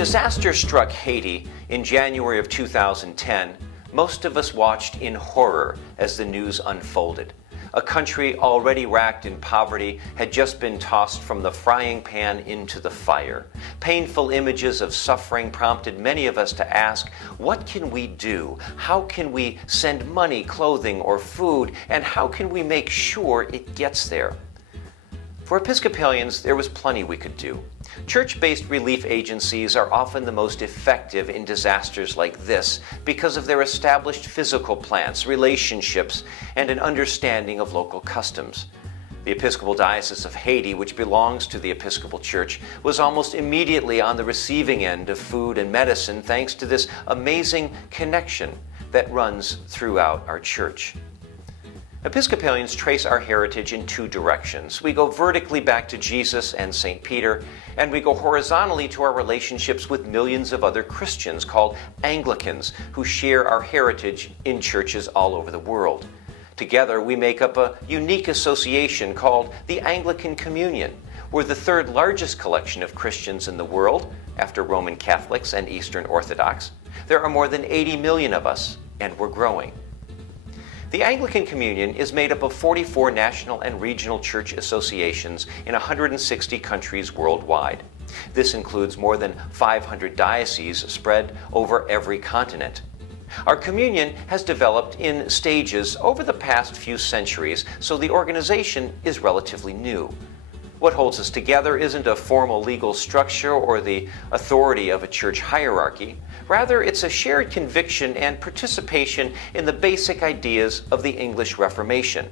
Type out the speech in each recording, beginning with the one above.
disaster struck Haiti in January of 2010, most of us watched in horror as the news unfolded. A country already racked in poverty had just been tossed from the frying pan into the fire. Painful images of suffering prompted many of us to ask, what can we do? How can we send money, clothing, or food? And how can we make sure it gets there? For Episcopalians, there was plenty we could do. Church-based relief agencies are often the most effective in disasters like this because of their established physical plans, relationships, and an understanding of local customs. The Episcopal Diocese of Haiti, which belongs to the Episcopal Church, was almost immediately on the receiving end of food and medicine thanks to this amazing connection that runs throughout our church. Episcopalians trace our heritage in two directions. We go vertically back to Jesus and St. Peter, and we go horizontally to our relationships with millions of other Christians called Anglicans who share our heritage in churches all over the world. Together, we make up a unique association called the Anglican Communion. We're the third largest collection of Christians in the world, after Roman Catholics and Eastern Orthodox. There are more than 80 million of us, and we're growing. The Anglican Communion is made up of 44 national and regional church associations in 160 countries worldwide. This includes more than 500 dioceses spread over every continent. Our communion has developed in stages over the past few centuries, so the organization is relatively new. What holds us together isn't a formal legal structure or the authority of a church hierarchy. Rather, it's a shared conviction and participation in the basic ideas of the English Reformation,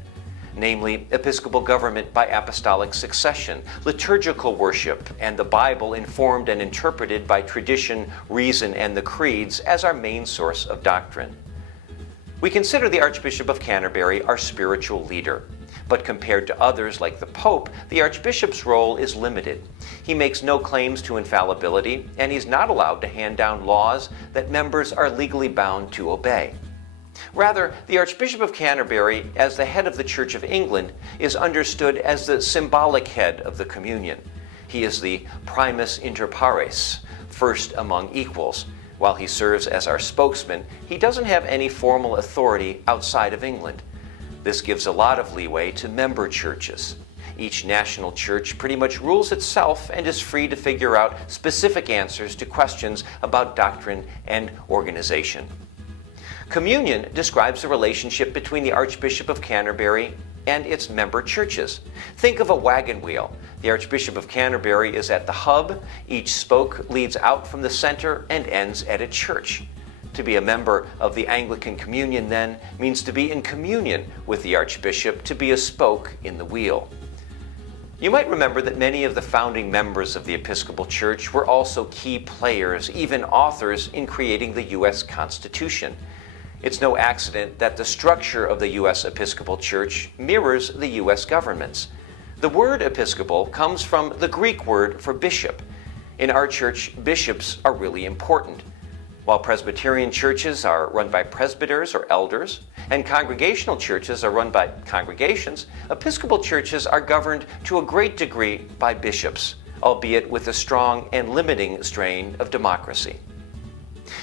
namely episcopal government by apostolic succession, liturgical worship, and the Bible informed and interpreted by tradition, reason, and the creeds as our main source of doctrine. We consider the Archbishop of Canterbury our spiritual leader. But compared to others like the Pope, the Archbishop's role is limited. He makes no claims to infallibility, and he's not allowed to hand down laws that members are legally bound to obey. Rather, the Archbishop of Canterbury, as the head of the Church of England, is understood as the symbolic head of the communion. He is the primus inter pares, first among equals. While he serves as our spokesman, he doesn't have any formal authority outside of England. This gives a lot of leeway to member churches. Each national church pretty much rules itself and is free to figure out specific answers to questions about doctrine and organization. Communion describes the relationship between the Archbishop of Canterbury and its member churches. Think of a wagon wheel. The Archbishop of Canterbury is at the hub. Each spoke leads out from the center and ends at a church. To be a member of the Anglican Communion, then, means to be in communion with the Archbishop, to be a spoke in the wheel. You might remember that many of the founding members of the Episcopal Church were also key players, even authors, in creating the U.S. Constitution. It's no accident that the structure of the U.S. Episcopal Church mirrors the U.S. government's. The word Episcopal comes from the Greek word for bishop. In our church, bishops are really important. While Presbyterian churches are run by presbyters or elders, and congregational churches are run by congregations, Episcopal churches are governed to a great degree by bishops, albeit with a strong and limiting strain of democracy.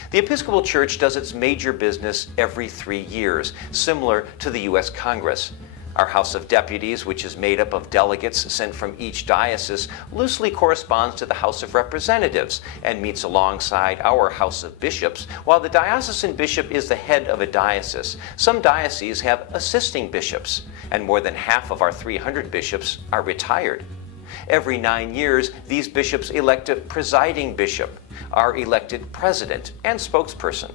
The Episcopal Church does its major business every 3 years, similar to the U.S. Congress. Our House of Deputies, which is made up of delegates sent from each diocese, loosely corresponds to the House of Representatives and meets alongside our House of Bishops, while the diocesan bishop is the head of a diocese. Some dioceses have assisting bishops, and more than half of our 300 bishops are retired. Every 9 years, these bishops elect a presiding bishop, our elected president and spokesperson.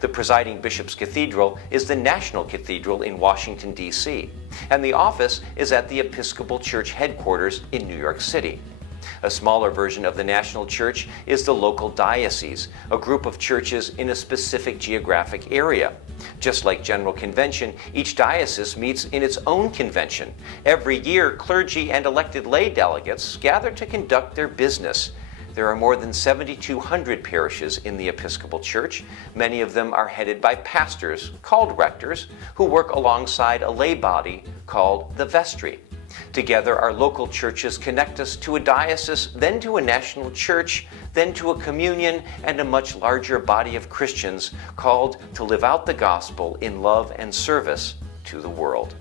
The presiding bishop's cathedral is the National Cathedral in Washington, D.C., and the office is at the Episcopal Church headquarters in New York City. A smaller version of the national church is the local diocese, a group of churches in a specific geographic area. Just like General Convention, each diocese meets in its own convention. Every year, clergy and elected lay delegates gather to conduct their business. There are more than 7,200 parishes in the Episcopal Church. Many of them are headed by pastors, called rectors, who work alongside a lay body called the vestry. Together, our local churches connect us to a diocese, then to a national church, then to a communion, and a much larger body of Christians called to live out the gospel in love and service to the world.